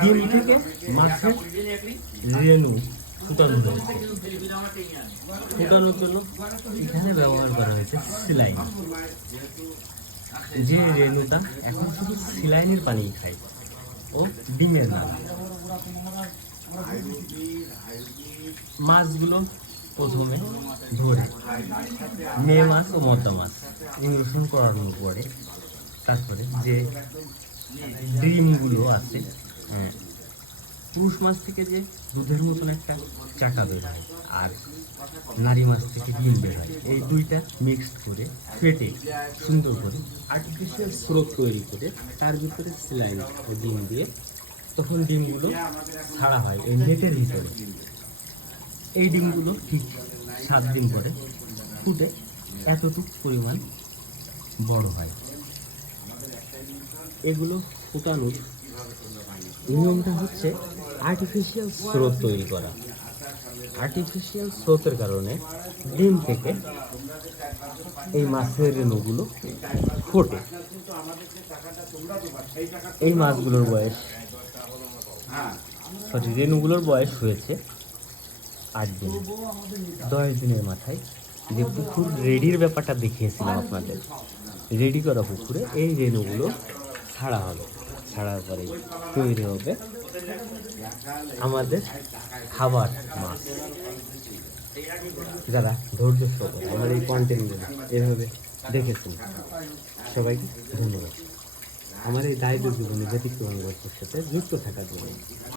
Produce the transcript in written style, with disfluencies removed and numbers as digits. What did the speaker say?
ডিম থেকে মাছের রেণু ফুটানো হয়েছে। ফুটানোর জন্য এখানে ব্যবহার করা হয়েছে সিলাইন। যে রেণুটা এখন শুধু সিলাইনের পানি খায় ও ডিমের না। মাছগুলো প্রথমে ধরে মেয়ে মাছ ও মদ্দা মাছ ইঞ্জেকশন করানোর পরে তারপরে যে ডিমগুলো আছে, পুরুষ মাছ থেকে যে দুধের মতন একটা চাকা বের হয় আর নারী মাছ থেকে ডিম বের হয়, এই দুইটা মিক্সড করে ফেটে সুন্দর করে আর্টিফিশিয়াল স্রোত তৈরি করে তার ভিতরে সেলাইন ডিম দিয়ে তখন ডিমগুলো ছাড়া হয় এই নেটের ভিতরে। এই ডিমগুলো ঠিক 7 দিন পরে ফুটে এতটুকু পরিমাণ বড় হয়। এগুলো ফুটানোর নিয়মটা হচ্ছে আর্টিফিশিয়াল স্রোত তৈরি করা। আর্টিফিশিয়াল স্রোতের কারণে ডিম থেকে এই মাছের রেণুগুলো ফোটে। এই মাছগুলোর বয়স রেণুগুলোর বয়স হয়েছে 8 দিন। 10 দিনের মাথায় যে পুকুর রেডির ব্যাপারটা দেখিয়েছিলাম আপনাদের, রেডি করা পুকুরে এই রেণুগুলো ছাড়া হবে। ছাড়ার পরে তৈরি হবে আমাদের খাবার মাছ। যারা ধৈর্য সহকারে আমার এই কন্টেন্টগুলো এভাবে দেখেছেন, সবাইকে ধন্যবাদ আমার এই দায়িত্ব জীবনে ব্যতিক্রমী বস্তুর সাথে যুক্ত থাকার জন্য।